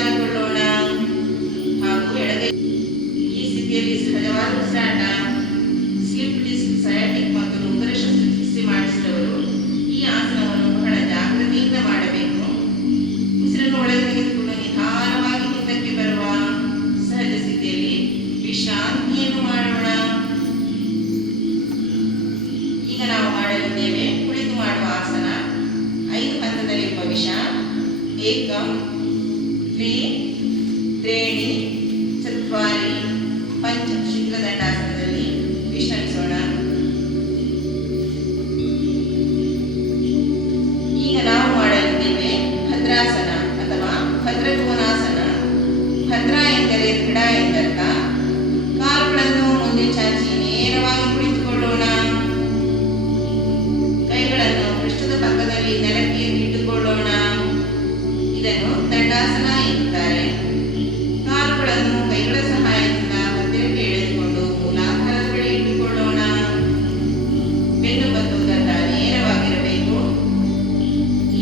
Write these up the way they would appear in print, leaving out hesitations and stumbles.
ಬಾರಿಕೊಳ್ಳೋಣ ಹಾಗೂ ಎಡಗೈ. ಈ ಸ್ಥಿತಿಯಲ್ಲಿ ಸಹಜವಾದ ಉಸಿರಾಟ. ಸ್ಲಿಪ್ ಡಿಸ್ಕ್, ಸಯಾಟಿಕ್ ಮತ್ತು ಉದರ ಶಸ್ತ್ರಚಿಕಿತ್ಸೆ ಮಾಡಿಸಿದವರು ಈ ಆಸನವನ್ನು ಬಹಳ ಜಾಗ್ರತೆಯಿಂದ ಮಾಡಬೇಕು. ಉಸಿರನ್ನು ಒಳಗೆ ತೆಗೆದುಕೊಂಡು ನಿಧಾನವಾಗಿ ಹಿಂದಕ್ಕೆ ಬರುವ ಸಹಜ ಸ್ಥಿತಿಯಲ್ಲಿ ವಿಶ್ರಾಂತಿಯನ್ನು ಮಾಡೋಣ. ಈಗ ನಾವು ಮಾಡಲಿದ್ದೇವೆ ಕುಳಿತು ಮಾಡುವ ಆಸನ. 5 ಹಂತದಲ್ಲಿ ಉಪವಿಶ. ಏಕಂ, ದ್ವಿ, ತ್ರೀಣಿ, ಚತ್ವಾರಿ, ಪಂಚ ಶೀಘ್ರದಂಡಾಸನದಲ್ಲಿ ವಿಶ್ರಮಿಸೋಣ. ಈಗ ನಾವು ಮಾಡಲಿದ್ದೇವೆ ಭದ್ರಾಸನ ಅಥವಾ ಭದ್ರಕೋನಾಸನ. ಭದ್ರ ಎಂದರೆ ದೃಢ ಎಂದರ್ಥ. ಕಾಲುಗಳನ್ನು ಮುಂದೆ ಚಾಚಿ ನೇರವಾಗಿ ಕುಳಿತುಕೊಳ್ಳೋಣ. ಕೈಗಳನ್ನು ಪೃಷ್ಠದ ಪಕ್ಕದಲ್ಲಿ ನೆಲಕ್ಕೆ ಇಟ್ಟುಕೊಳ್ಳೋಣ. ಇದನ್ನು ದಂಡಾಸನ ಎನ್ನುತ್ತಾರೆ. ಕಾಲುಗಳನ್ನು ಕೈಗಳ ಸಹಾಯದಿಂದ ಹತ್ತಿರಕ್ಕೆ ಎಳೆದುಕೊಂಡು ಮೂಲಾಧಾರದ ಬಳಿ ಇಟ್ಟುಕೊಳ್ಳೋಣ. ಬೆನ್ನು ಮತ್ತು ಗಡ್ಡ ನೇರವಾಗಿರಬೇಕು.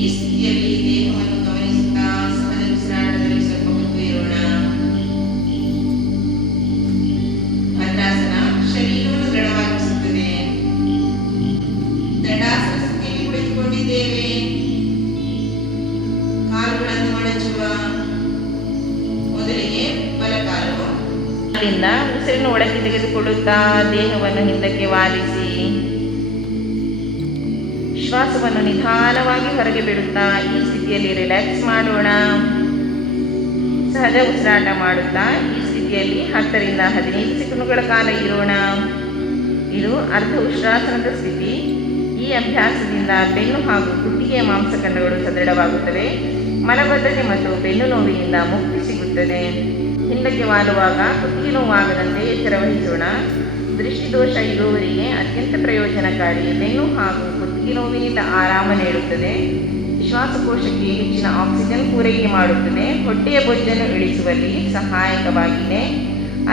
ಈ ಸ್ಥಿತಿಯಲ್ಲಿ ದೇಹವನ್ನು ಗಮನಿಸುತ್ತಾ ಸಹಜ ಉಸಿರಾಟದಲ್ಲಿ ಸ್ವಲ್ಪ ಹೊತ್ತು ಇರೋಣ. ಭದ್ರಾಸನ ಶರೀರವನ್ನು ದೃಢವಾಗಿಸುತ್ತದೆ. ದಂಡಾಸನ ಸ್ಥಿತಿಯಲ್ಲಿ ಕುಳಿತುಕೊಂಡಿದ್ದೇವೆ. ಕಾಲುಗಳನ್ನು ಮಡಚುವ. ಮೊದಲಿಗೆ ಬಲಕಾಲು. ಅಲ್ಲಿಂದ ಉಸಿರನ್ನು ಒಳಗೆ ತೆಗೆದುಕೊಳ್ಳುತ್ತಾ ದೇಹವನ್ನು ಹಿಂದಕ್ಕೆ ವಾಲಿಸಿ ಶ್ವಾಸವನ್ನು ನಿಧಾನವಾಗಿ ಹೊರಗೆ ಬಿಡುತ್ತಾ ಈ ಸ್ಥಿತಿಯಲ್ಲಿ ರಿಲ್ಯಾಕ್ಸ್ ಮಾಡೋಣ. ಸಹಜ ಉಸಿರಾಟ ಮಾಡುತ್ತಾ ಈ ಸ್ಥಿತಿಯಲ್ಲಿ 10 ರಿಂದ 15 ಸೆಕೆಂಡುಗಳ ಕಾಲ ಇರೋಣ. ಇದು ಅರ್ಧ ಉಷ್ಟ್ರಾಸನದ ಸ್ಥಿತಿ. ಈ ಅಭ್ಯಾಸದಿಂದ ಬೆನ್ನು ಹಾಗೂ ಕುತ್ತಿಗೆಯ ಮಾಂಸಖಂಡಗಳು ಸದೃಢವಾಗುತ್ತವೆ. ಮಲಬದ್ಧತೆ ಮತ್ತು ಬೆನ್ನು ನೋವಿನಿಂದ ಮುಕ್ತಿ ಸಿಗುತ್ತದೆ. ಹಿಂದಕ್ಕೆ ವಾಲುವಾಗ ಕುತ್ತಿಗೆ ನೋವಾಗದಂತೆ ಎಚ್ಚರ ವಹಿಸೋಣ. ದೃಷ್ಟಿದೋಷ ಇರುವವರಿಗೆ ಅತ್ಯಂತ ಪ್ರಯೋಜನಕಾರಿ. ಬೆನ್ನು ಹಾಗೂ ಕುತ್ತಿಗೆ ನೋವಿನಿಂದ ಆರಾಮ ನೀಡುತ್ತದೆ. ಶ್ವಾಸಕೋಶಕ್ಕೆ ಹೆಚ್ಚಿನ ಆಕ್ಸಿಜನ್ ಪೂರೈಕೆ ಮಾಡುತ್ತದೆ. ಹೊಟ್ಟೆಯ ಬೊಜ್ಜನ್ನು ಇಳಿಸುವಲ್ಲಿ ಸಹಾಯಕವಾಗಿದೆ.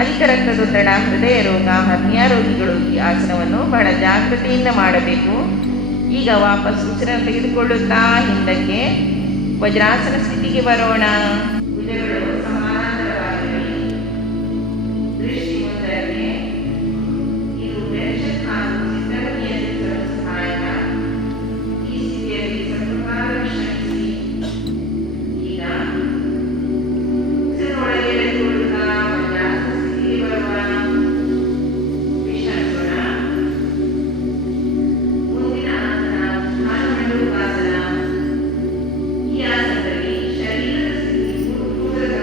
ಅಧಿಕ ರಕ್ತದೊತ್ತಡ, ಹೃದಯ ರೋಗ, ಹರ್ನಿಯಾ ರೋಗಿಗಳು ಈ ಆಸನವನ್ನು ಬಹಳ ಜಾಗ್ರತೆಯಿಂದ ಮಾಡಬೇಕು. ಈಗ ವಾಪಸ್ ಉಸಿರನ್ನು ತೆಗೆದುಕೊಳ್ಳುತ್ತಾ ಹಿಂದಕ್ಕೆ ವಜ್ರಾಸನ ಸ್ಥಿತಿಗೆ ಬರೋಣ. ಭುಜಗಳು ಸಮಾನಾಂತರವಾಗಿರಲಿ. ದೃಷ್ಟಿ ಮುಂದಕ್ಕೆ. ಇದು ಟೆನ್ಷನ್ ಹಾಗೂ ಚಿತ್ತವನ್ನು ನಿಯಂತ್ರಿಸಲು ಸಹಾಯಕ. ಈ ಸ್ಥಿತಿಯಲ್ಲಿ ಸ್ವಲ್ಪ ಕಾಲ ವಿಶ್ರಮಿಸಿ. ಈಗ ಉಸಿರೊಳಗೆ ಎಳೆದುಕೊಳ್ಳುತ್ತಾ ವಜ್ರಾಸನ ಸ್ಥಿತಿಗೆ ಬರುವ. ವಿಶ್ರಮಿಸೋಣ. ಮುಂದಿನ ಆಸನ ಉತ್ಥಾನಮಂಡೂಕಾಸನ. ಈ ಆಸನದಲ್ಲಿ ಶರೀರದ ಸ್ಥಿತಿ ಕೂದಲ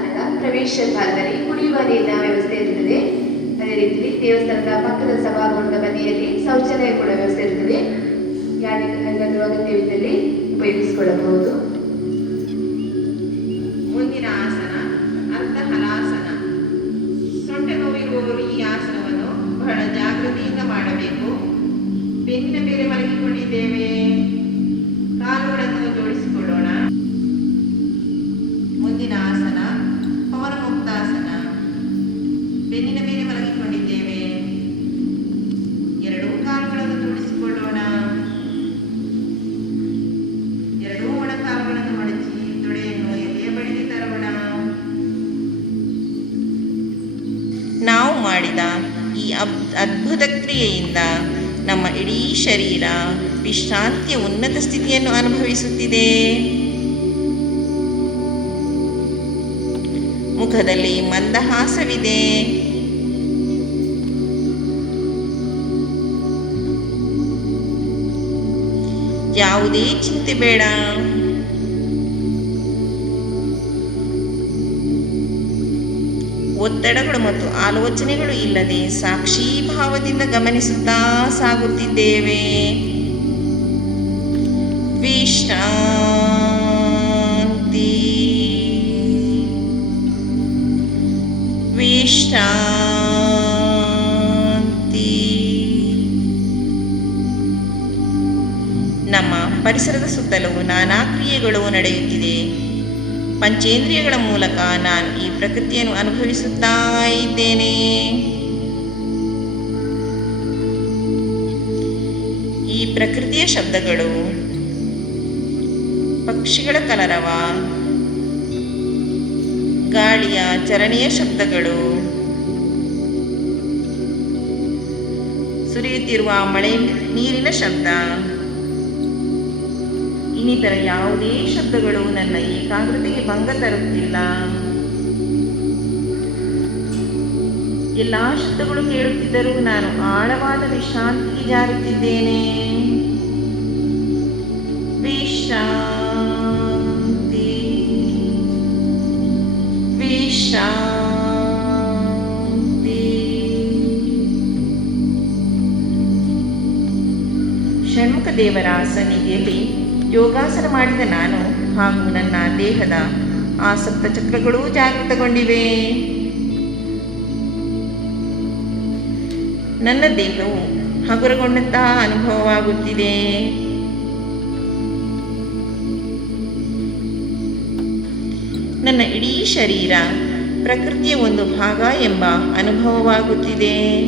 ದೇವಸ್ಥಾನದ ಪ್ರವೇಶ ದ್ವಾರದಲ್ಲಿ ಕುಡಿಯುವ ನೀರಿನ ವ್ಯವಸ್ಥೆ ಇರುತ್ತದೆ. ಅದೇ ರೀತಿ ದೇವಸ್ಥಾನದ ಪಕ್ಕದ ಸಭಾಭವನದ ಬದಿಯಲ್ಲಿ ಶೌಚಾಲಯ ಕೂಡ ವ್ಯವಸ್ಥೆ ಇರುತ್ತದೆ. ಯಾರಿಗಾದರೂ ಅಗತ್ಯವಿದ್ದಲ್ಲಿ ಉಪಯೋಗಿಸಿಕೊಳ್ಳಬಹುದು. ಮುಂದಿನ ಆಸನ ಅರ್ಧ ಹಲಾಸನ. ಸೊಂಟ ನೋವಿರುವವರು ಈ ಆಸನವನ್ನು ಬಹಳ ಜಾಗೃತಿಯಿಂದ ಮಾಡಬೇಕು. ಬೆನ್ನಿನ ಮೇಲೆ ಮಲಗಿಕೊಂಡಿದ್ದೇವೆ, ಕಾಲುಗಳನ್ನು ಜೋಡಿಸಿಕೊಳ್ಳೋಣ. ಮುಂದಿನ ಆಸನ ಪವನ ಮುಕ್ತಾಸನ. ಬೆನ್ನಿನ ಮೇಲೆ ಮಲಗಿಕೊಂಡಿದ್ದೇವೆ, ಎರಡೂ ಕಾಲುಗಳನ್ನು ಜೋಡಿಸಿಕೊಳ್ಳೋಣ. ಎರಡೂ ಮೊಣಕಾಲುಗಳನ್ನು ಮಡಚಿ ತೊಡೆಯನ್ನು ಎದೆಯ ಬಳಿಗೆ ತರೋಣ. ನಾವು ಮಾಡಿದ ಈ ಅದ್ಭುತ ಕ್ರಿಯೆಯಿಂದ ನಮ್ಮ ಇಡೀ ಶರೀರ ವಿಶ್ರಾಂತಿಯ ಉನ್ನತ ಸ್ಥಿತಿಯನ್ನು ಅನುಭವಿಸುತ್ತಿದೆ. ಮುಖದಲ್ಲಿ ಮಂದಹಾಸವಿದೆ. ಯಾವುದೇ ಚಿಂತೆ ಬೇಡ. ಒತ್ತಡಗಳು ಮತ್ತು ಆಲೋಚನೆಗಳು ಇಲ್ಲದೆ ಸಾಕ್ಷಿ ಭಾವದಿಂದ ಗಮನಿಸುತ್ತಾ ಸಾಗುತ್ತಿದ್ದೇವೆ. ವಿಶ್ರಾಂತಿ ವಿಶ್ರಾಂತಿ. ನಮ್ಮ ಪರಿಸರದ ಸುತ್ತಲೂ ನಾನಾ ಕ್ರಿಯೆಗಳು ನಡೆಯುತ್ತಿದೆ. ಪಂಚೇಂದ್ರಿಯಗಳ ಮೂಲಕ ನಾನು ಈ ಪ್ರಕೃತಿಯನ್ನು ಅನುಭವಿಸುತ್ತಾ ಇದ್ದೇನೆ. ಈ ಪ್ರಕೃತಿಯ ಶಬ್ದಗಳು, ಪಕ್ಷಿಗಳ ಕಲರವ, ಗಾಳಿಯ ಚಲನೆಯ ಶಬ್ದಗಳು, ಸುರಿಯುತ್ತಿರುವ ಮಳೆ ನೀರಿನ ಶಬ್ದ, ಇನ್ನಿತರ ಯಾವುದೇ ಶಬ್ದಗಳು ನನ್ನ ಏಕಾಗ್ರತೆಗೆ ಭಂಗ ತರುತ್ತಿಲ್ಲ. ಎಲ್ಲಾ ಶಬ್ದಗಳು ಕೇಳುತ್ತಿದ್ದರೂ ನಾನು ಆಳವಾದ ವಿಶ್ರಾಂತಿಗೆ ಜಾರುತ್ತಿದ್ದೇನೆ. ವಿಶ್ರಾಂತಿ ವಿಶ್ರಾಂತಿ. ಷಣ್ಮುಖ ದೇವರ ಸನ್ನಿಧಿಯಲ್ಲಿ ಯೋಗಾಸನ ಮಾಡಿದ ನಾನು ಹಾಗೂ ನನ್ನ ದೇಹದ ಆ ಸಪ್ತ ಚಕ್ರಗಳೂ ಜಾಗೃತಗೊಂಡಿವೆ. ನನ್ನ ದೇಹವು ಹಗುರಗೊಂಡಂತಹ ಅನುಭವವಾಗುತ್ತಿದೆ. ನನ್ನ ಇಡೀ ಶರೀರ ಪ್ರಕೃತಿಯ ಒಂದು ಭಾಗ ಎಂಬ ಅನುಭವವಾಗುತ್ತಿದೆ.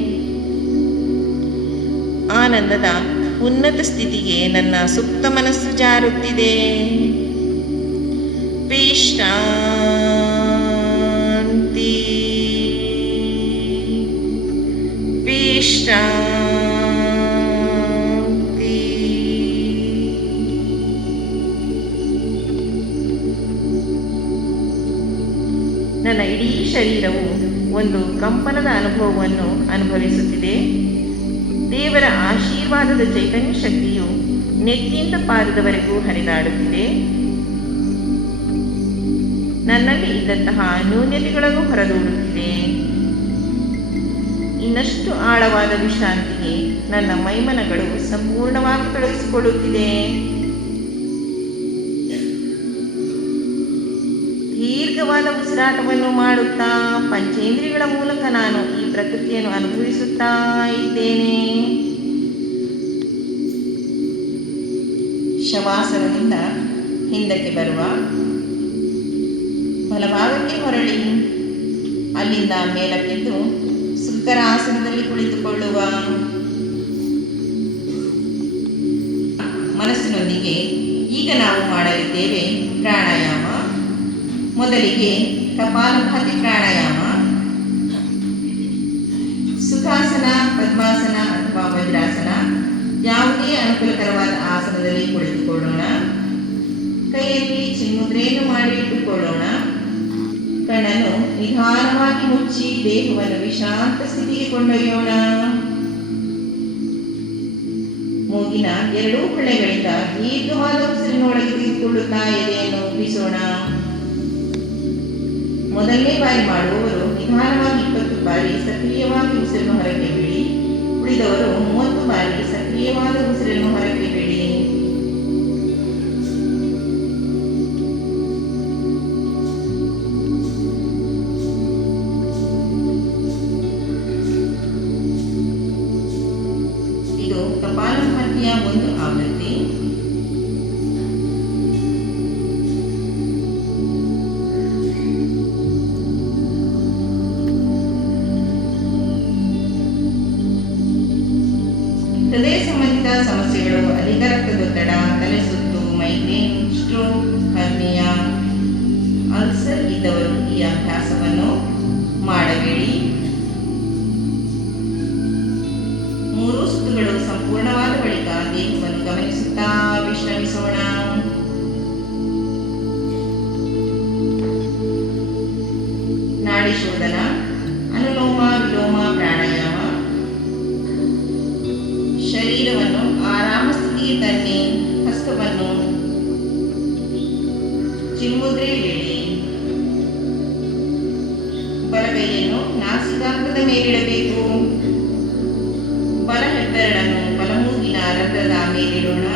ಆನಂದದ ಉನ್ನತ ಸ್ಥಿತಿಗೆ ನನ್ನ ಸುಪ್ತ ಮನಸ್ಸು ಜಾರುತ್ತಿದೆ. ವಿಶ್ರಾಂತಿ ವಿಶ್ರಾಂತಿ. ನನ್ನ ಇಡೀ ಶರೀರವು ಒಂದು ಕಂಪನದ ಅನುಭವವನ್ನು ಅನುಭವಿಸುತ್ತಿದೆ. ದೇವರ ಆಶೀರ್ವಾದದ ಚೈತನ್ಯ ಶಕ್ತಿಯು ನೆತ್ತಿಯಿಂದ ಪಾದದವರೆಗೂ ಹರಿದಾಡುತ್ತಿದೆ. ನನ್ನಲ್ಲಿ ಇದ್ದಂತಹ ನ್ಯೂನತೆಗಳನ್ನು ಹೊರದೂಡುತ್ತಿದೆ. ಇನ್ನಷ್ಟು ಆಳವಾದ ವಿಶ್ರಾಂತಿಗೆ ನನ್ನ ಮೈಮನಗಳು ಸಂಪೂರ್ಣವಾಗಿ ತೊಡಗಿಸಿಕೊಳ್ಳುತ್ತಿದೆ. ದೀರ್ಘವಾದ ಉಸಿರಾಟವನ್ನು ಮಾಡುತ್ತಾ ಪಂಚೇಂದ್ರಿಯಗಳ ಮೂಲಕ ನಾನು ಈ ಪ್ರಕೃತಿಯನ್ನು ಅನುಭವಿಸುತ್ತಾ ಇದ್ದೇನೆ. ಶವಾಸನದಿಂದ ಹಿಂದಕ್ಕೆ ಬರುವ, ಬಲಭಾಗಕ್ಕೆ ಹೊರಳಿ ಅಲ್ಲಿಂದ ಮೇಲಕ್ಕೆದ್ದು ಸುಂದರ ಆಸನದಲ್ಲಿ ಕುಳಿತುಕೊಳ್ಳುವ. ಮನಸ್ಸಿನೊಂದಿಗೆ ಈಗ ನಾವು ಮಾಡಲಿದ್ದೇವೆ ಪ್ರಾಣಾಯಾಮ. ಮೊದಲಿಗೆ ಕಪಾಲಭಾತಿ ಪ್ರಾಣಾಯಾಮ. ಸುಖಾಸನ, ಪದ್ಮಾಸನ ಅಥವಾ ವಜ್ರಾಸನ ಯಾವುದೇ ಅನುಕೂಲಕರವಾದ ಆಸನದಲ್ಲಿ ಕುಳಿತುಕೊಳ್ಳೋಣ. ಕೈಯಲ್ಲಿ ಚಿನ್ಮುದ್ರೆಯನ್ನು ಮಾಡಿ ಇಟ್ಟುಕೊಳ್ಳೋಣ. ಕಣ್ಣನ್ನು ನಿಧಾನವಾಗಿ ಮುಚ್ಚಿ ದೇಹವನ್ನು ವಿಶ್ರಾಂತ ಸ್ಥಿತಿಗೆ ಕೊಂಡೊಯ್ಯೋಣ. ಮೂಗಿನ ಎರಡೂ ಹೊಳೆಗಳಿಂದ ದೀರ್ಘವಾದ ಉಸಿರಿನೊಳಗೆ ತೆಗೆದುಕೊಳ್ಳುತ್ತಾ ಎದೆಯನ್ನು ಉಬ್ಬಿಸೋಣ. ಮೊದಲನೇ ಬಾರಿ ಮಾಡುವವರು ನಿಧಾನವಾಗಿ 20 ಬಾರಿ ಸಕ್ರಿಯವಾಗಿ ಉಸಿರನ್ನು ಹೊರಗೆ ಬಿಡಿ. ಉಳಿದವರು 30 ಬಾರಿ ಸಕ್ರಿಯವಾದ ಉಸಿರನ್ನು ಹೊರಗೆ ಬಿಡಿ. ಇದು ಕಪಾಲಭಾತಿಯ ಒಂದು ಆವೃತ್ತಿ. ಹೃದಯ ಸಂಬಂಧಿತ ಸಮಸ್ಯೆಗಳು, ಅಧಿಕ ರಕ್ತದೊತ್ತಡ, ತಲೆ ಸುತ್ತು, ಮೈಗ್ರೇನ್, ಸ್ಟ್ರೋಕ್, ಹರ್ನಿಯಾ, ಅಲ್ಸರ್ ಇದ್ದವರು ಈ ಅಭ್ಯಾಸವನ್ನು ಮಾಡಬೇಡಿ. 3 ಸುತ್ತುಗಳು ಸಂಪೂರ್ಣವಾದ ಬಳಿಕ ದೇಹವನ್ನು ಗಮನಿಸುತ್ತಾ ವಿಶ್ರಮಿಸೋಣ. ನಾಡಿ ಶೋಧನ, ಅನುಲೋಮ ವಿಲೋಮ ಪ್ರಾಣಾಯಾಮ. ಶರೀರವನ್ನು ಆರಾಮ ಸ್ಥಿತಿಗೆ ತನ್ನಿ. ಹಸ್ತವನ್ನು ಚಿನ್ಮುದ್ರೆ ಇಡಿ. ಬಲಗೈಯನ್ನು ನಾಸಿಕಾಗ್ರದ ಮೇಲಿಡಬೇಕು. ಬಲ ಹೆಬ್ಬೆರಳನ್ನು ಬಲಮೂಗಿನ ರಂಧ್ರದ ಮೇಲಿಡೋಣ.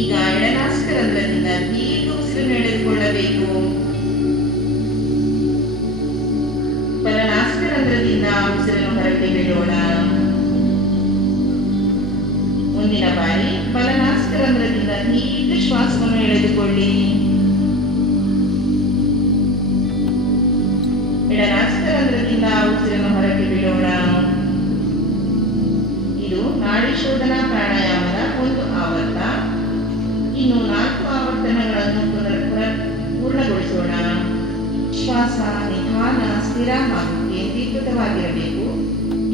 ಈಗ ಎಡನಾಸಿಕ ರಂಧ್ರದಿಂದ ದೀರ್ಘ ಉಸಿರನ್ನು ಎಳೆದುಕೊಳ್ಳಬೇಕು. ಬಲನಾಸಿಕ ರಂಧ್ರದಿಂದ ಉಸಿರನ್ನು ಹೊರಗೆ ಬಿಡೋಣ. ಮುಂದಿನ ಬಾರಿ ಬಲನಾಸಿಕ ರಂಧ್ರದಿಂದ ದೀರ್ಘ ಶ್ವಾಸವನ್ನು ಎಳೆದುಕೊಳ್ಳಿ. ಎಡನಾಸಿಕ ರಂಧ್ರದಿಂದ ಉಸಿರನ್ನು ಹೊರಗೆ ಬಿಡೋಣ. ಇದು ನಾಡಿ ಶೋಧನಾ ಪ್ರಾಣಾಯಾಮದ ಒಂದು ಆವರ್ತ. ಇನ್ನು 4 ಆವರ್ತನಗಳನ್ನು ಪೂರ್ಣಗೊಳಿಸೋಣ. ಶ್ವಾಸ ನಿಧಾನ, ಸ್ಥಿರ ಹಾಗೂ ಕೇಂದ್ರೀಕೃತವಾಗಿರಬೇಕು.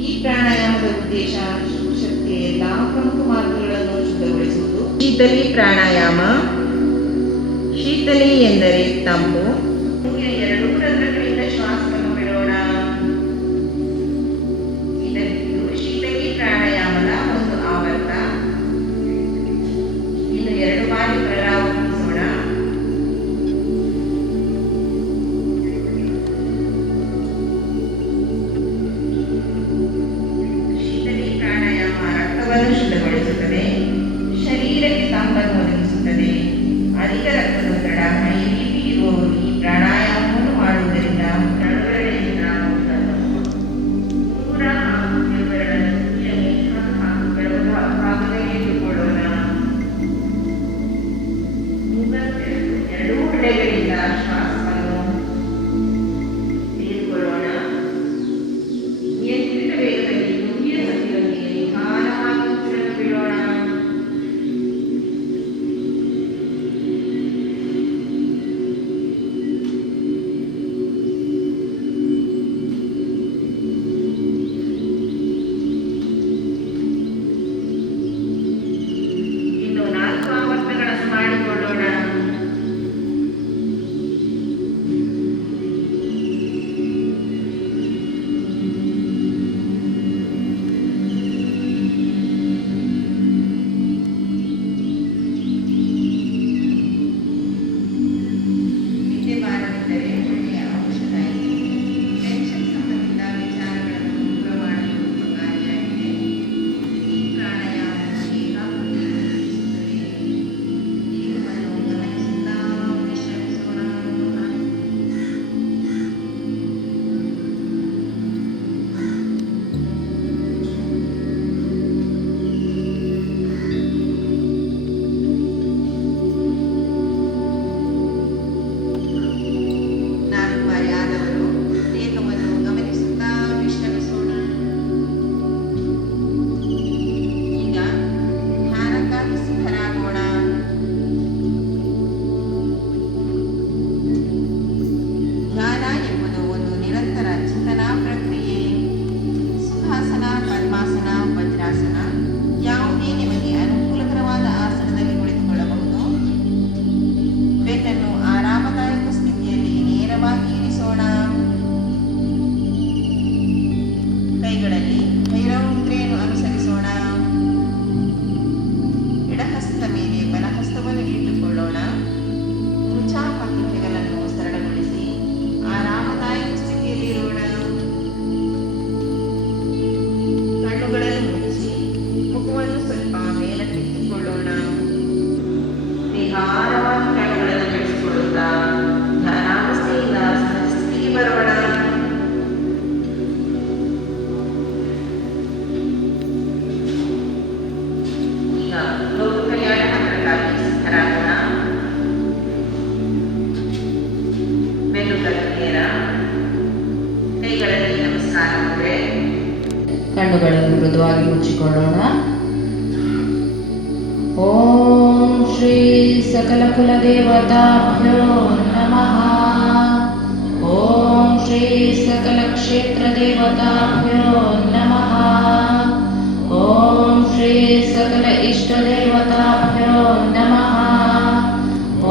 ಈ ಪ್ರಾಣಾಯಾಮದ ಉದ್ದೇಶ ಶಕ್ತಿಯ ಎಲ್ಲಾ ಪ್ರಮುಖ ಮಾರ್ಗಗಳನ್ನು ಶುದ್ಧಗೊಳಿಸುವುದು. ಶೀತಲಿ ಪ್ರಾಣಾಯಾಮ. ಶೀತಲಿ ಎಂದರೆ ತಂಪು. 2 ರಂಧ್ರಗಳಿಂದ ಶ್ವಾಸವನ್ನು ಬಿಡೋಣ. ಇದು ಶೀತಲಿ ಪ್ರಾಣಾಯಾಮದ ಒಂದು ಆವರ್ತ. ಇನ್ನು 2 ಬಾರಿ ಪುನರಾವರ್ತಿಸೋಣ. ಶೀತಲಿ ಪ್ರಾಣಾಯಾಮ ರಕ್ತವನ್ನು ಶುದ್ಧಗೊಳಿಸುತ್ತದೆ, ಶರೀರಕ್ಕೆ ತಂಪನ್ನು ಒದಗಿಸುತ್ತದೆ. ಅಧಿಕ ರಕ್ತದೊತ್ತಡ, ಹೈ ಬಿಪಿ ಇರುವವರು ಈ ಕಣ್ಣುಗಳನ್ನು ಮೃದುವಾಗಿ ಮುಚ್ಚಿಕೊಳ್ಳೋಣ. ಓಂ ಶ್ರೀ ಸಕಲ ಕುಲದೇವತಾಭ್ಯೋ ನಮಃ. ಓಂ ಶ್ರೀ ಸಕಲ ಕ್ಷೇತ್ರ ದೇವತಾಭ್ಯೋ ನಮಃ. ಓಂ ಶ್ರೀ ಸಕಲ ಇಷ್ಟ ದೇವತಾಭ್ಯೋ ನಮಃ.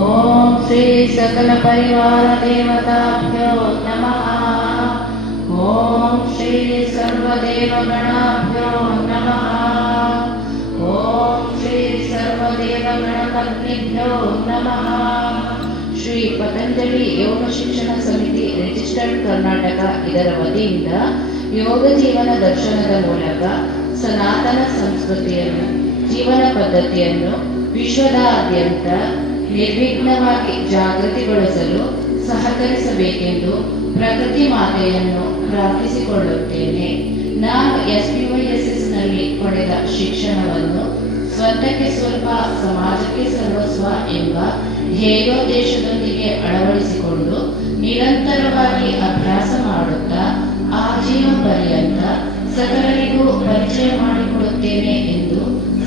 ಓಂ ಶ್ರೀ ಸಕಲ ಪರಿವಾರ ದೇವತಾಭ್ಯೋ ನಮಃ. ಓಂ ಶ್ರೀ ಸರ್ವದೇವಗಣಾಭ್ಯೋ ನಮಃ. ಓಂ ಶ್ರೀ ಸರ್ವದೇವಗಣಪತ್ನಿಭ್ಯೋ ನಮಃ. ಶ್ರೀ ಪತಂಜಲಿ ಯೋಗ ಶಿಕ್ಷಣ ಸಮಿತಿ ರಿಜಿಸ್ಟರ್ಡ್ ಕರ್ನಾಟಕ ಇದರ ವತಿಯಿಂದ ಯೋಗ ಜೀವನ ದರ್ಶನದ ಮೂಲಕ ಸನಾತನ ಸಂಸ್ಕೃತಿಯನ್ನು ಜೀವನ ಪದ್ಧತಿಯನ್ನು ವಿಶ್ವದಾದ್ಯಂತ ನಿರ್ವಿಘ್ನವಾಗಿ ಜಾಗೃತಿಗೊಳಿಸಲು ಸಹಕರಿಸಬೇಕೆಂದು ಪ್ರಕೃತಿ ಮಾತೆಯನ್ನು ಪ್ರಾರ್ಥಿಸಿಕೊಳ್ಳುತ್ತೇನೆ. ನಾನು SPYSSನಲ್ಲಿ ಪಡೆದ ಶಿಕ್ಷಣವನ್ನು ಸ್ವಂತಕ್ಕೆ ಸ್ವಲ್ಪ ಸಮಾಜಕ್ಕೆ ಸರ್ವಸ್ವ ಎಂಬ ಧ್ಯೇಯೋದ್ದೇಶದೊಂದಿಗೆ ಅಳವಡಿಸಿಕೊಂಡು ನಿರಂತರವಾಗಿ ಅಭ್ಯಾಸ ಮಾಡುತ್ತಾ ಆಜೀವ ಪರ್ಯಂತ ಸಕಲರಿಗೂ ಪರಿಚಯ ಮಾಡಿಕೊಡುತ್ತೇನೆ ಎಂದು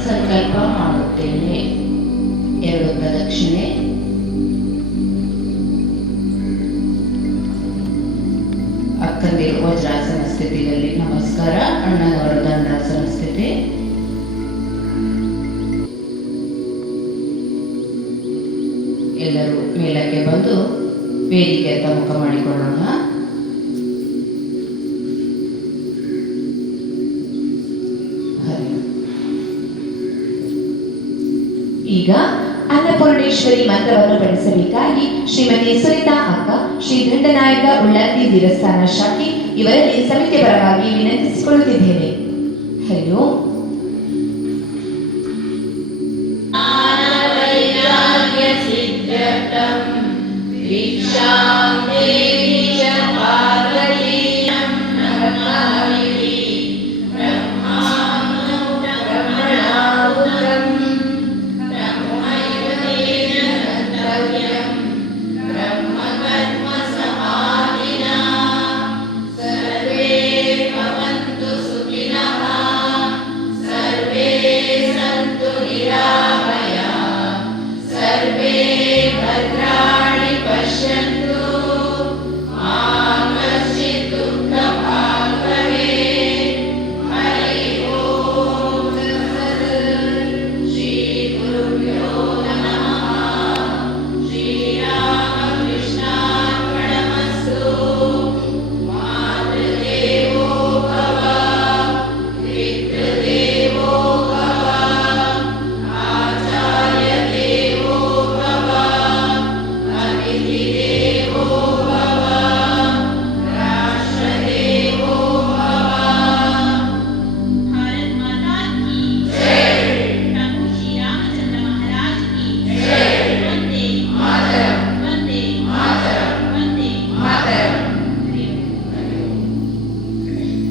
ಸಂಕಲ್ಪ ಮಾಡುತ್ತೇನೆ. 2 ಪ್ರದಕ್ಷಿಣೆ. ಅಕ್ಕಂದಿರು ವಜ್ರಾಸನ ಸ್ಥಿತಿಯಲ್ಲಿ ನಮಸ್ಕಾರ. ಅಣ್ಣನವರ ದಂಡಾಸನ ಸ್ಥಿತಿ. ಎಲ್ಲರೂ ಮೇಲಕ್ಕೆ ಬಂದು ವೇದಿಕೆಯತ್ತ ಮುಖ ಮಾಡಿಕೊಳ್ಳೋಣ. ಈಗ ಅನ್ನಪೂರ್ಣೇಶ್ವರಿ ಮಂತ್ರವನ್ನು ಪಡಿಸಬೇಕಾಗಿ ಶ್ರೀಮತಿ ಸುನಿತಾ ಅಕ್ಕ, ಶ್ರೀ ದಂಡನಾಯಕ ಉಳ್ಳಾತಿ ದೇವಸ್ಥಾನ ಶಾಖೆ ಇವರಲ್ಲಿ ಸಮಿತಿಯ ಪರವಾಗಿ ವಿನಂತಿಸಿಕೊಳ್ಳುತ್ತಿದ್ದೇನೆ. ಹರಿ ಓಂ.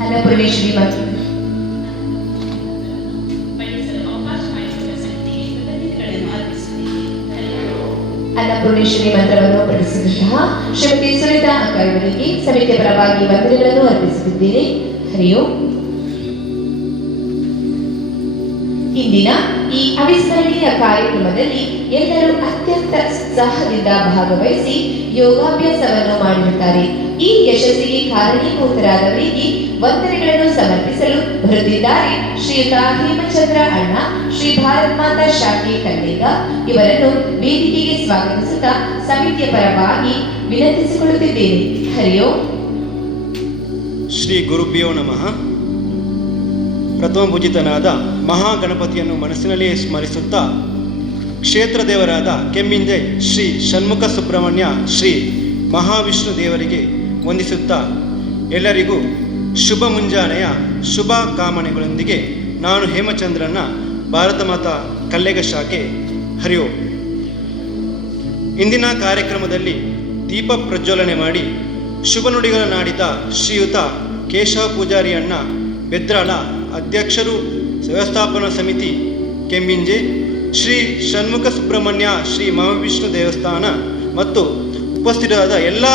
ಅನ್ನಪೂರ್ಣೇಶ್ವರಿ ಮಂತ್ರ ಅನ್ನಪೂರ್ಣೇಶ್ವರಿ ಮಂತ್ರವನ್ನು ಪಠಿಸಿದಂತಹ ಶ್ರೀಮತಿ ಸುನಿತಾ ಅಕ್ಕ ಇವರಿಗೆ ಸಮಿತಿಯ ಪರವಾಗಿ ವಂದನೆಗಳನ್ನು ಅರ್ಪಿಸುತ್ತಿದ್ದೇನೆ. ಹರಿ ಓಂ. ಇಂದಿನ ಈ ಅವಿಸ್ಮರಣೀಯ ಕಾರ್ಯಕ್ರಮದಲ್ಲಿ ಎಲ್ಲರೂ ಅತ್ಯಂತ ಉತ್ಸಾಹದಿಂದ ಭಾಗವಹಿಸಿ ಯೋಗಾಭ್ಯಾಸವನ್ನು ಮಾಡಿರುತ್ತಾರೆ. ಈ ಯಶಸ್ಸಿಗೆ ಕಾರಣೀಭೂತರಾದವರಿಗೆ ವಂದನೆಗಳನ್ನು ಸಮರ್ಪಿಸಲು ಬರುತ್ತಿದ್ದಾರೆ ಶ್ರೀಯುತ ಹೇಮಚಂದ್ರ ಅಣ್ಣ, ಶ್ರೀ ಭಾರತ್ ಮಾತಾ ಶಾಖೆ ಕಲ್ಲೇಗ ಇವರನ್ನು ವೇದಿಕೆಗೆ ಸ್ವಾಗತಿಸುತ್ತಾ ಸಮಿತಿಯ ಪರವಾಗಿ ವಿನಂತಿಸಿಕೊಳ್ಳುತ್ತಿದ್ದೇನೆ. ಹರಿ ಓಂ. ಶ್ರೀ ಗುರುಭ್ಯೋ ನಮಃ. ಪ್ರಥಮ ಪೂಜಿತನಾದ ಮಹಾಗಣಪತಿಯನ್ನು ಮನಸ್ಸಿನಲ್ಲಿಯೇ ಸ್ಮರಿಸುತ್ತಾ ಕ್ಷೇತ್ರ ದೇವರಾದ ಕೆಮ್ಮಿಂಜೆ ಶ್ರೀ ಷಣ್ಮುಖ ಸುಬ್ರಹ್ಮಣ್ಯ ಶ್ರೀ ಮಹಾವಿಷ್ಣು ದೇವರಿಗೆ ವಂದಿಸುತ್ತಾ ಎಲ್ಲರಿಗೂ ಶುಭ ಮುಂಜಾನೆಯ ಶುಭ ಕಾಮನೆಗಳೊಂದಿಗೆ ನಾನು ಹೇಮಚಂದ್ರನ ಭಾರತ ಮಾತಾ ಕಲ್ಲೇಗ ಶಾಖೆ. ಹರಿ ಓಂ. ಇಂದಿನ ಕಾರ್ಯಕ್ರಮದಲ್ಲಿ ದೀಪ ಪ್ರಜ್ವಲನೆ ಮಾಡಿ ಶುಭ ನುಡಿಗಳನ್ನಾಡಿದ ಶ್ರೀಯುತ ಕೇಶವ ಪೂಜಾರಿ ಅಣ್ಣ ಬೆದ್ರಾಳ, ಅಧ್ಯಕ್ಷರು ವ್ಯವಸ್ಥಾಪನಾ ಸಮಿತಿ ಕೆಮ್ಮಿಂಜೆ, ಶ್ರೀ ಷಣ್ಮುಖ ಸುಬ್ರಹ್ಮಣ್ಯ ಶ್ರೀ ಮಹಾವಿಷ್ಣು ದೇವಸ್ಥಾನ ಮತ್ತು ಉಪಸ್ಥಿತರಾದ ಎಲ್ಲ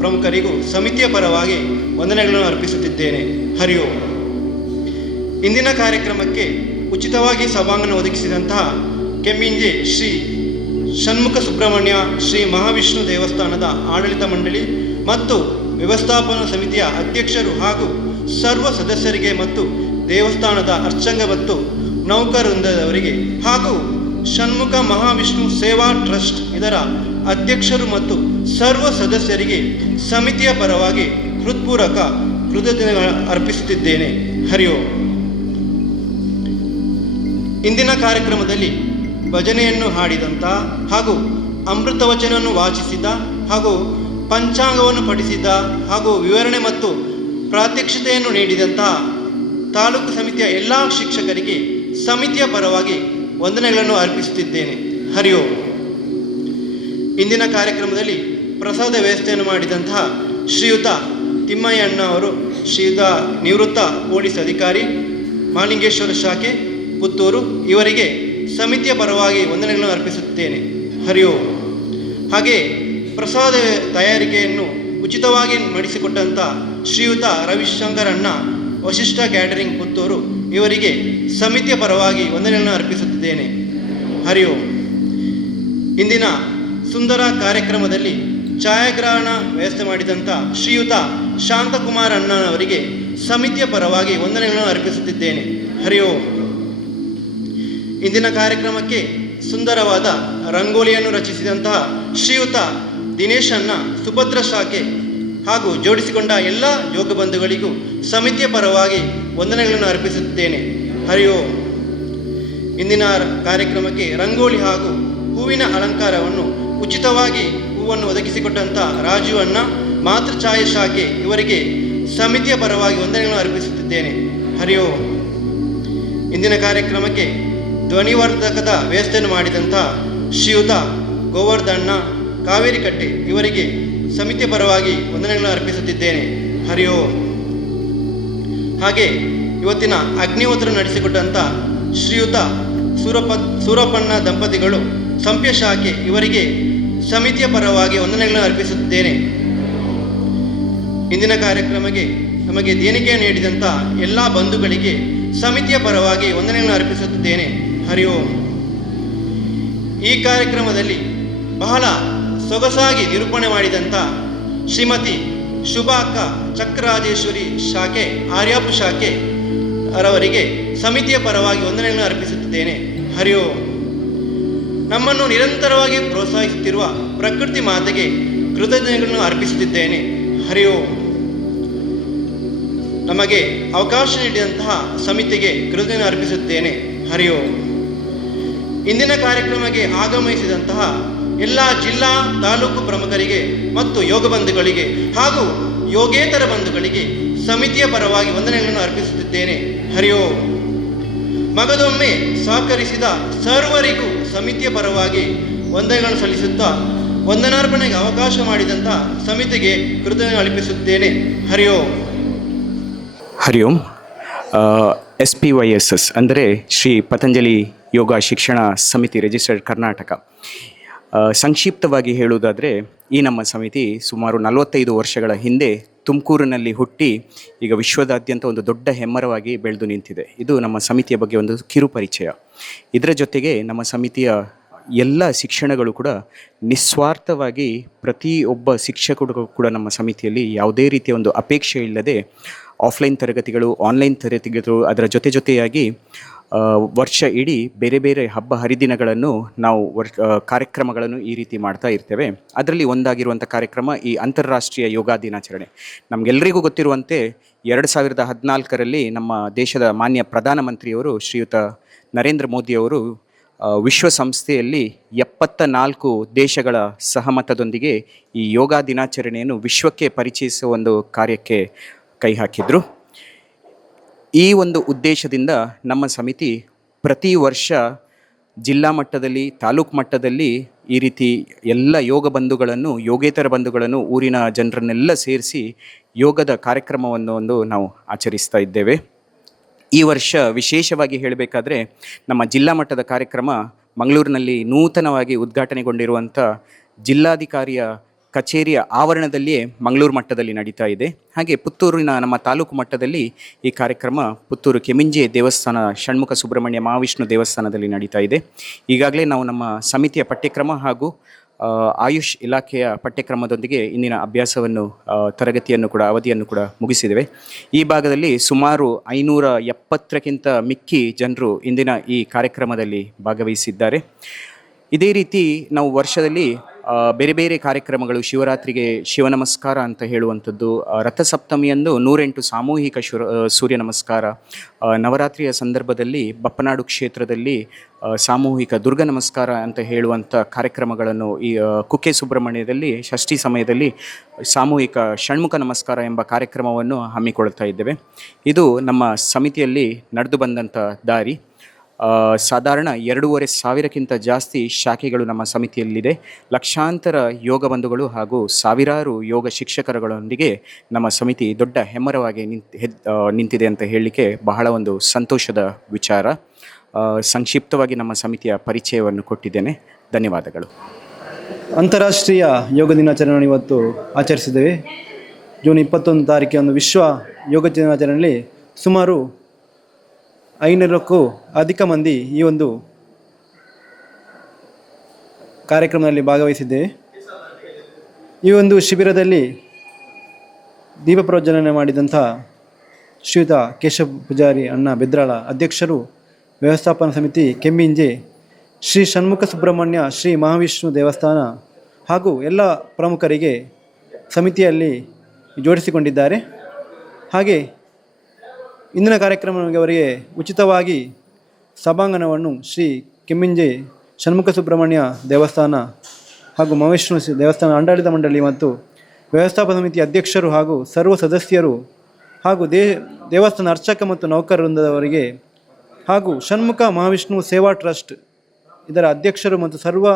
ಪ್ರಮುಖರಿಗೂ ಸಮಿತಿಯ ಪರವಾಗಿ ವಂದನೆಗಳನ್ನು ಅರ್ಪಿಸುತ್ತಿದ್ದೇನೆ. ಹರಿ ಓಂ. ಇಂದಿನ ಕಾರ್ಯಕ್ರಮಕ್ಕೆ ಉಚಿತವಾಗಿ ಸಭಾಂಗಣ ಒದಗಿಸಿದಂತಹ ಕೆಮ್ಮಿಂಜೆ ಶ್ರೀ ಷಣ್ಮುಖ ಸುಬ್ರಹ್ಮಣ್ಯ ಶ್ರೀ ಮಹಾವಿಷ್ಣು ದೇವಸ್ಥಾನದ ಆಡಳಿತ ಮಂಡಳಿ ಮತ್ತು ವ್ಯವಸ್ಥಾಪನಾ ಸಮಿತಿಯ ಅಧ್ಯಕ್ಷರು ಹಾಗೂ ಸರ್ವ ಸದಸ್ಯರಿಗೆ ಮತ್ತು ದೇವಸ್ಥಾನದ ಅರ್ಚಂಗ ಮತ್ತು ನೌಕರವೃಂದದವರಿಗೆ ಹಾಗೂ ಷಣ್ಮುಖ ಮಹಾವಿಷ್ಣು ಸೇವಾ ಟ್ರಸ್ಟ್ ಇದರ ಅಧ್ಯಕ್ಷರು ಮತ್ತು ಸರ್ವ ಸದಸ್ಯರಿಗೆ ಸಮಿತಿಯ ಪರವಾಗಿ ಹೃತ್ಪೂರ್ವಕ ಕೃತಜ್ಞತೆಗಳನ್ನು ಅರ್ಪಿಸುತ್ತಿದ್ದೇನೆ. ಹರಿ ಓಂ. ಇಂದಿನ ಕಾರ್ಯಕ್ರಮದಲ್ಲಿ ಭಜನೆಯನ್ನು ಹಾಡಿದಂಥ ಹಾಗೂ ಅಮೃತವಚನವನ್ನು ವಾಚಿಸಿದ ಹಾಗೂ ಪಂಚಾಂಗವನ್ನು ಪಠಿಸಿದ ಹಾಗೂ ವಿವರಣೆ ಮತ್ತು ಪ್ರಾತ್ಯಕ್ಷತೆಯನ್ನು ನೀಡಿದಂತಹ ತಾಲೂಕು ಸಮಿತಿಯ ಎಲ್ಲ ಶಿಕ್ಷಕರಿಗೆ ಸಮಿತಿಯ ಪರವಾಗಿ ವಂದನೆಗಳನ್ನು ಅರ್ಪಿಸುತ್ತಿದ್ದೇನೆ. ಹರಿ ಓಂ. ಇಂದಿನ ಕಾರ್ಯಕ್ರಮದಲ್ಲಿ ಪ್ರಸಾದ ವ್ಯವಸ್ಥೆಯನ್ನು ಮಾಡಿದಂತಹ ಶ್ರೀಯುತ ತಿಮ್ಮಯ್ಯಣ್ಣ ಅವರು, ಶ್ರೀಯುತ ನಿವೃತ್ತ ಪೊಲೀಸ್ ಅಧಿಕಾರಿ, ಮಹಾಲಿಂಗೇಶ್ವರ ಶಾಖೆ, ಪುತ್ತೂರು, ಇವರಿಗೆ ಸಮಿತಿಯ ಪರವಾಗಿ ವಂದನೆಗಳನ್ನು ಅರ್ಪಿಸುತ್ತೇನೆ. ಹರಿ ಓಂ. ಹಾಗೆ ಪ್ರಸಾದ ತಯಾರಿಕೆಯನ್ನು ಉಚಿತವಾಗಿ ಮಾಡಿಸಿಕೊಟ್ಟಂಥ ಶ್ರೀಯುತ ರವಿಶಂಕರಣ್ಣ, ವಶಿಷ್ಠ ಕ್ಯಾಟರಿಂಗ್, ಪುತ್ತೂರು, ಇವರಿಗೆ ಸಮಿತಿಯ ಪರವಾಗಿ ವಂದನೆಗಳನ್ನು ಅರ್ಪಿಸುತ್ತಿದ್ದೇನೆ. ಹರಿ ಓಂ. ಇಂದಿನ ಸುಂದರ ಕಾರ್ಯಕ್ರಮದಲ್ಲಿ ಛಾಯಾಗ್ರಹಣ ವ್ಯವಸ್ಥೆ ಮಾಡಿದಂಥ ಶ್ರೀಯುತ ಶಾಂತಕುಮಾರ್ ಅಣ್ಣನವರಿಗೆ ಸಮಿತಿಯ ಪರವಾಗಿ ವಂದನೆಗಳನ್ನು ಅರ್ಪಿಸುತ್ತಿದ್ದೇನೆ. ಹರಿ ಓಂ. ಇಂದಿನ ಕಾರ್ಯಕ್ರಮಕ್ಕೆ ಸುಂದರವಾದ ರಂಗೋಲಿಯನ್ನು ರಚಿಸಿದಂತಹ ಶ್ರೀಯುತ ದಿನೇಶ್ ಅಣ್ಣ, ಸುಭದ್ರ ಶಾಖೆ ಹಾಗೂ ಜೋಡಿಸಿಕೊಂಡ ಎಲ್ಲ ಯೋಗ ಬಂಧುಗಳಿಗೂ ಸಮಿತಿಯ ಪರವಾಗಿ ವಂದನೆಗಳನ್ನು ಅರ್ಪಿಸುತ್ತೇನೆ. ಹರಿ ಓಂ. ಇಂದಿನ ಕಾರ್ಯಕ್ರಮಕ್ಕೆ ರಂಗೋಲಿ ಹಾಗೂ ಹೂವಿನ ಅಲಂಕಾರವನ್ನು ಉಚಿತವಾಗಿ ಹೂವನ್ನು ಒದಗಿಸಿಕೊಟ್ಟಂಥ ರಾಜು ಅಣ್ಣ, ಮಾತೃಛಾಯೆ ಶಾಖೆ, ಇವರಿಗೆ ಸಮಿತಿಯ ಪರವಾಗಿ ವಂದನೆಗಳನ್ನು ಅರ್ಪಿಸುತ್ತಿದ್ದೇನೆ. ಹರಿ ಓಂ. ಇಂದಿನ ಕಾರ್ಯಕ್ರಮಕ್ಕೆ ಧ್ವನಿವರ್ಧಕದ ವ್ಯವಸ್ಥೆಯನ್ನು ಮಾಡಿದಂಥ ಶ್ರೀಯುತ ಗೋವರ್ಧಣ್ಣ, ಕಾವೇರಿ ಕಟ್ಟೆ, ಇವರಿಗೆ ಸಮಿತಿಯ ಪರವಾಗಿ ವಂದನೆಗಳನ್ನು ಅರ್ಪಿಸುತ್ತಿದ್ದೇನೆ. ಹರಿ ಓಂ. ಹಾಗೆ ಇವತ್ತಿನ ಅಗ್ನಿಹೋತ್ರ ನಡೆಸಿಕೊಟ್ಟಂಥ ಶ್ರೀಯುತ ಸೂರಪ್ಪಣ್ಣ ದಂಪತಿಗಳು, ಸಂಪ್ಯ ಶಾಖೆ, ಇವರಿಗೆ ಸಮಿತಿಯ ಪರವಾಗಿ ವಂದನೆಗಳನ್ನು ಅರ್ಪಿಸುತ್ತಿದ್ದೇನೆ. ಇಂದಿನ ಕಾರ್ಯಕ್ರಮಕ್ಕೆ ನಮಗೆ ದೇಣಿಗೆ ನೀಡಿದಂಥ ಎಲ್ಲ ಬಂಧುಗಳಿಗೆ ಸಮಿತಿಯ ಪರವಾಗಿ ವಂದನೆಗಳನ್ನು ಅರ್ಪಿಸುತ್ತಿದ್ದೇನೆ. ಹರಿ ಓಂ. ಈ ಕಾರ್ಯಕ್ರಮದಲ್ಲಿ ಬಹಳ ಸೊಗಸಾಗಿ ನಿರೂಪಣೆ ಮಾಡಿದಂಥ ಶ್ರೀಮತಿ ಶುಭಾಕ್ಕ ಚಕ್ರರಾಜೇಶ್ವರಿ ಶಾಖೆ, ಆರ್ಯಾಪು ಶಾಖೆ ಅವರಿಗೆ ಸಮಿತಿಯ ಪರವಾಗಿ ವಂದನೆಗಳನ್ನು ಅರ್ಪಿಸುತ್ತಿದ್ದೇನೆ. ಹರಿ ಓಂ. ನಮ್ಮನ್ನು ನಿರಂತರವಾಗಿ ಪ್ರೋತ್ಸಾಹಿಸುತ್ತಿರುವ ಪ್ರಕೃತಿ ಮಾತೆಗೆ ಕೃತಜ್ಞತೆಗಳನ್ನು ಅರ್ಪಿಸುತ್ತಿದ್ದೇನೆ. ಹರಿ ಓಂ. ನಮಗೆ ಅವಕಾಶ ನೀಡಿದಂತಹ ಸಮಿತಿಗೆ ಕೃತಜ್ಞತೆ ಅರ್ಪಿಸುತ್ತೇನೆ. ಹರಿ ಓಂ. ಇಂದಿನ ಕಾರ್ಯಕ್ರಮಕ್ಕೆ ಆಗಮಿಸಿದಂತಹ ಎಲ್ಲ ಜಿಲ್ಲಾ ತಾಲೂಕು ಪ್ರಮುಖರಿಗೆ ಮತ್ತು ಯೋಗ ಬಂಧುಗಳಿಗೆ ಹಾಗೂ ಯೋಗೇತರ ಬಂಧುಗಳಿಗೆ ಸಮಿತಿಯ ಪರವಾಗಿ ವಂದನೆಗಳನ್ನು ಅರ್ಪಿಸುತ್ತಿದ್ದೇನೆ. ಹರಿ ಓಂ. ಮಗದೊಮ್ಮೆ ಸಹಕರಿಸಿದ ಸರ್ವರಿಗೂ ಸಮಿತಿಯ ಪರವಾಗಿ ವಂದನೆಗಳನ್ನು ಸಲ್ಲಿಸುತ್ತಾ ವಂದನಾರ್ಪಣೆಗೆ ಅವಕಾಶ ಮಾಡಿದಂಥ ಸಮಿತಿಗೆ ಕೃತಜ್ಞತೆ ಅರ್ಪಿಸುತ್ತೇನೆ. ಹರಿ ಓಂ. ಹರಿ ಓಂ. SPYSS ಅಂದರೆ ಶ್ರೀ ಪತಂಜಲಿ ಯೋಗ ಶಿಕ್ಷಣ ಸಮಿತಿ ರಿಜಿಸ್ಟರ್ಡ್ ಕರ್ನಾಟಕ. ಸಂಕ್ಷಿಪ್ತವಾಗಿ ಹೇಳುವುದಾದರೆ, ಈ ನಮ್ಮ ಸಮಿತಿ ಸುಮಾರು 45 ವರ್ಷಗಳ ಹಿಂದೆ ತುಮಕೂರಿನಲ್ಲಿ ಹುಟ್ಟಿ ಈಗ ವಿಶ್ವದಾದ್ಯಂತ ಒಂದು ದೊಡ್ಡ ಹೆಮ್ಮರವಾಗಿ ಬೆಳೆದು ನಿಂತಿದೆ. ಇದು ನಮ್ಮ ಸಮಿತಿಯ ಬಗ್ಗೆ ಒಂದು ಕಿರು ಪರಿಚಯ. ಇದರ ಜೊತೆಗೆ ನಮ್ಮ ಸಮಿತಿಯ ಎಲ್ಲ ಶಿಕ್ಷಣಗಳು ಕೂಡ ನಿಸ್ವಾರ್ಥವಾಗಿ ಪ್ರತಿಯೊಬ್ಬ ಶಿಕ್ಷಕರು ಕೂಡ ನಮ್ಮ ಸಮಿತಿಯಲ್ಲಿ ಯಾವುದೇ ರೀತಿಯ ಒಂದು ಅಪೇಕ್ಷೆ ಇಲ್ಲದೆ ಆಫ್ಲೈನ್ ತರಗತಿಗಳು, ಆನ್ಲೈನ್ ತರಗತಿಗಳು, ಅದರ ಜೊತೆಯಾಗಿ ವರ್ಷ ಇಡೀ ಬೇರೆ ಬೇರೆ ಹಬ್ಬ ಹರಿದಿನಗಳನ್ನು ನಾವು ಕಾರ್ಯಕ್ರಮಗಳನ್ನು ಈ ರೀತಿ ಮಾಡ್ತಾ ಇರ್ತೇವೆ. ಅದರಲ್ಲಿ ಒಂದಾಗಿರುವಂಥ ಕಾರ್ಯಕ್ರಮ ಈ ಅಂತಾರಾಷ್ಟ್ರೀಯ ಯೋಗ ದಿನಾಚರಣೆ. ನಮಗೆಲ್ಲರಿಗೂ ಗೊತ್ತಿರುವಂತೆ 2014ರಲ್ಲಿ ನಮ್ಮ ದೇಶದ ಮಾನ್ಯ ಪ್ರಧಾನಮಂತ್ರಿಯವರು ಶ್ರೀಯುತ ನರೇಂದ್ರ ಮೋದಿಯವರು ವಿಶ್ವಸಂಸ್ಥೆಯಲ್ಲಿ 74 ದೇಶಗಳ ಸಹಮತದೊಂದಿಗೆ ಈ ಯೋಗ ದಿನಾಚರಣೆಯನ್ನು ವಿಶ್ವಕ್ಕೆ ಪರಿಚಯಿಸುವ ಒಂದು ಕಾರ್ಯಕ್ಕೆ ಕೈ ಹಾಕಿದರು. ಈ ಒಂದು ಉದ್ದೇಶದಿಂದ ನಮ್ಮ ಸಮಿತಿ ಪ್ರತಿ ವರ್ಷ ಜಿಲ್ಲಾ ಮಟ್ಟದಲ್ಲಿ, ತಾಲೂಕು ಮಟ್ಟದಲ್ಲಿ ಈ ರೀತಿ ಎಲ್ಲ ಯೋಗ ಬಂಧುಗಳನ್ನು, ಯೋಗೇತರ ಬಂಧುಗಳನ್ನು, ಊರಿನ ಜನರನ್ನೆಲ್ಲ ಸೇರಿಸಿ ಯೋಗದ ಕಾರ್ಯಕ್ರಮವನ್ನು ನಾವು ಆಚರಿಸ್ತಾ ಇದ್ದೇವೆ. ಈ ವರ್ಷ ವಿಶೇಷವಾಗಿ ಹೇಳಬೇಕಾದ್ರೆ ನಮ್ಮ ಜಿಲ್ಲಾ ಮಟ್ಟದ ಕಾರ್ಯಕ್ರಮ ಮಂಗಳೂರಿನಲ್ಲಿ ನೂತನವಾಗಿ ಉದ್ಘಾಟನೆಗೊಂಡಿರುವಂಥ ಜಿಲ್ಲಾಧಿಕಾರಿಯ ಕಚೇರಿಯ ಆವರಣದಲ್ಲಿಯೇ ಮಂಗಳೂರು ಮಟ್ಟದಲ್ಲಿ ನಡೀತಾ ಇದೆ. ಹಾಗೆ ಪುತ್ತೂರಿನ ನಮ್ಮ ತಾಲೂಕು ಮಟ್ಟದಲ್ಲಿ ಈ ಕಾರ್ಯಕ್ರಮ ಪುತ್ತೂರು ಕೆಮಿಂಜೆ ದೇವಸ್ಥಾನ ಷಣ್ಮುಖ ಸುಬ್ರಹ್ಮಣ್ಯ ಮಹಾವಿಷ್ಣು ದೇವಸ್ಥಾನದಲ್ಲಿ ನಡೀತಾ ಇದೆ. ಈಗಾಗಲೇ ನಾವು ನಮ್ಮ ಸಮಿತಿಯ ಪಠ್ಯಕ್ರಮ ಹಾಗೂ ಆಯುಷ್ ಇಲಾಖೆಯ ಪಠ್ಯಕ್ರಮದೊಂದಿಗೆ ಇಂದಿನ ಅಭ್ಯಾಸವನ್ನು ತರಗತಿಯನ್ನು ಕೂಡ ಅವಧಿಯನ್ನು ಕೂಡ ಮುಗಿಸಿದ್ದೇವೆ. ಈ ಭಾಗದಲ್ಲಿ ಸುಮಾರು 570ಕ್ಕಿಂತ ಮಿಕ್ಕಿ ಜನರು ಇಂದಿನ ಈ ಕಾರ್ಯಕ್ರಮದಲ್ಲಿ ಭಾಗವಹಿಸಿದ್ದಾರೆ. ಇದೇ ರೀತಿ ನಾವು ವರ್ಷದಲ್ಲಿ ಬೇರೆ ಬೇರೆ ಕಾರ್ಯಕ್ರಮಗಳು, ಶಿವರಾತ್ರಿಗೆ ಶಿವ ನಮಸ್ಕಾರ ಅಂತ ಹೇಳುವಂಥದ್ದು, ರಥಸಪ್ತಮಿಯಂದು 108 ಸಾಮೂಹಿಕ ಸೂರ್ಯ ನಮಸ್ಕಾರ, ನವರಾತ್ರಿಯ ಸಂದರ್ಭದಲ್ಲಿ ಬಪ್ಪನಾಡು ಕ್ಷೇತ್ರದಲ್ಲಿ ಸಾಮೂಹಿಕ ದುರ್ಗ ನಮಸ್ಕಾರ ಅಂತ ಹೇಳುವಂಥ ಕಾರ್ಯಕ್ರಮಗಳನ್ನು ಈ ಕುಕ್ಕೆ ಸುಬ್ರಹ್ಮಣ್ಯದಲ್ಲಿ ಷಷ್ಠಿ ಸಮಯದಲ್ಲಿ ಸಾಮೂಹಿಕ ಷಣ್ಮುಖ ನಮಸ್ಕಾರ ಎಂಬ ಕಾರ್ಯಕ್ರಮವನ್ನು ಹಮ್ಮಿಕೊಳ್ತಾ ಇದ್ದೇವೆ. ಇದು ನಮ್ಮ ಸಮಿತಿಯಲ್ಲಿ ನಡೆದು ಬಂದಂಥ ದಾರಿ. ಸಾಧಾರಣ 2,500ಕ್ಕಿಂತ ಜಾಸ್ತಿ ಶಾಖೆಗಳು ನಮ್ಮ ಸಮಿತಿಯಲ್ಲಿದೆ. ಲಕ್ಷಾಂತರ ಯೋಗ ಬಂಧುಗಳು ಹಾಗೂ ಸಾವಿರಾರು ಯೋಗ ಶಿಕ್ಷಕರುಗಳೊಂದಿಗೆ ನಮ್ಮ ಸಮಿತಿ ದೊಡ್ಡ ಹೆಮ್ಮರವಾಗಿ ನಿಂತಿದೆ ಅಂತ ಹೇಳಲಿಕ್ಕೆ ಬಹಳ ಒಂದು ಸಂತೋಷದ ವಿಚಾರ. ಸಂಕ್ಷಿಪ್ತವಾಗಿ ನಮ್ಮ ಸಮಿತಿಯ ಪರಿಚಯವನ್ನು ಕೊಟ್ಟಿದ್ದೇನೆ. ಧನ್ಯವಾದಗಳು. ಅಂತಾರಾಷ್ಟ್ರೀಯ ಯೋಗ ದಿನಾಚರಣೆ ಇವತ್ತು ಆಚರಿಸಿದ್ದೇವೆ. ಜೂನ್ 21 ತಾರೀಕಿನ ವಿಶ್ವ ಯೋಗ ದಿನಾಚರಣೆಯಲ್ಲಿ ಸುಮಾರು 500ಕ್ಕೂ ಅಧಿಕ ಮಂದಿ ಈ ಒಂದು ಕಾರ್ಯಕ್ರಮದಲ್ಲಿ ಭಾಗವಹಿಸಿದ್ದೇವೆ. ಈ ಒಂದು ಶಿಬಿರದಲ್ಲಿ ದೀಪ ಪ್ರಜ್ವಲನೆ ಮಾಡಿದಂಥ ಶ್ರೀಯುತ ಕೇಶವ ಪೂಜಾರಿ ಅಣ್ಣ ಬೆದ್ರಾಳ ಅಧ್ಯಕ್ಷರು, ವ್ಯವಸ್ಥಾಪನಾ ಸಮಿತಿ ಕೆಮ್ಮಿಂಜೆ, ಶ್ರೀ ಷಣ್ಮುಖ ಸುಬ್ರಹ್ಮಣ್ಯ ಶ್ರೀ ಮಹಾವಿಷ್ಣು ದೇವಸ್ಥಾನ ಹಾಗೂ ಎಲ್ಲ ಪ್ರಮುಖರಿಗೆ ಸಮಿತಿಯಲ್ಲಿ ಜೋಡಿಸಿಕೊಂಡಿದ್ದಾರೆ. ಹಾಗೆ ಇಂದಿನ ಕಾರ್ಯಕ್ರಮಕ್ಕೆ ಅವರಿಗೆ ಉಚಿತವಾಗಿ ಸಭಾಂಗಣವನ್ನು ಶ್ರೀ ಕೆಮ್ಮಿಂಜೆ ಷಣ್ಮುಖ ಸುಬ್ರಹ್ಮಣ್ಯ ದೇವಸ್ಥಾನ ಹಾಗೂ ಮಹಾವಿಷ್ಣು ದೇವಸ್ಥಾನ ಆಡಳಿತ ಮಂಡಳಿ ಮತ್ತು ವ್ಯವಸ್ಥಾಪನಾ ಸಮಿತಿ ಅಧ್ಯಕ್ಷರು ಹಾಗೂ ಸರ್ವ ಸದಸ್ಯರು ಹಾಗೂ ದೇವಸ್ಥಾನ ಅರ್ಚಕ ಮತ್ತು ನೌಕರ ವೃಂದದವರಿಗೆ ಹಾಗೂ ಷಣ್ಮುಖ ಮಹಾವಿಷ್ಣು ಸೇವಾ ಟ್ರಸ್ಟ್ ಇದರ ಅಧ್ಯಕ್ಷರು ಮತ್ತು ಸರ್ವ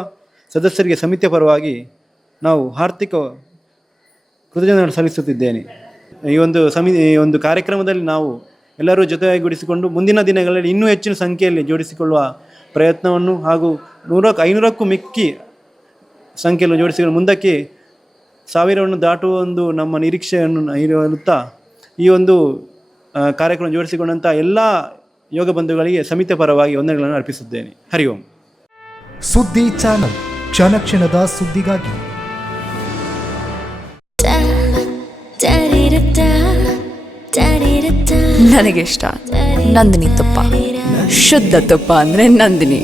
ಸದಸ್ಯರಿಗೆ ಸಮಿತಿಯ ಪರವಾಗಿ ನಾವು ಆರ್ಥಿಕ ಕೃತಜ್ಞತೆ ಸಲ್ಲಿಸುತ್ತಿದ್ದೇನೆ. ಈ ಒಂದು ಕಾರ್ಯಕ್ರಮದಲ್ಲಿ ನಾವು ಎಲ್ಲರೂ ಜೊತೆಗೂಡಿಸಿಕೊಂಡು ಮುಂದಿನ ದಿನಗಳಲ್ಲಿ ಇನ್ನೂ ಹೆಚ್ಚಿನ ಸಂಖ್ಯೆಯಲ್ಲಿ ಜೋಡಿಸಿಕೊಳ್ಳುವ ಪ್ರಯತ್ನವನ್ನು ಹಾಗೂ 500ಕ್ಕೂ ಮಿಕ್ಕಿ ಸಂಖ್ಯೆಯನ್ನು ಜೋಡಿಸಿಕೊಂಡು ಮುಂದಕ್ಕೆ 1000ವನ್ನು ದಾಟುವ ಒಂದು ನಮ್ಮ ನಿರೀಕ್ಷೆಯನ್ನು ಇರುತ್ತಾ ಈ ಒಂದು ಕಾರ್ಯಕ್ರಮ ಜೋಡಿಸಿಕೊಂಡಂಥ ಎಲ್ಲ ಯೋಗ ಬಂಧುಗಳಿಗೆ ಸಮಿತಿಯ ಪರವಾಗಿ ವಂದನೆಗಳನ್ನು ಅರ್ಪಿಸುತ್ತೇನೆ. ಹರಿ ಓಂ. ಸುದ್ದಿ ಚಾನಲ್, ಕ್ಷಣ ಕ್ಷಣದ ಸುದ್ದಿಗಾಗಿ. ನನಗಿಷ್ಟ ನಂದಿನಿ ತುಪ್ಪ. ಶುದ್ಧ ತುಪ್ಪ ಅಂದ್ರೆ ನಂದಿನಿ.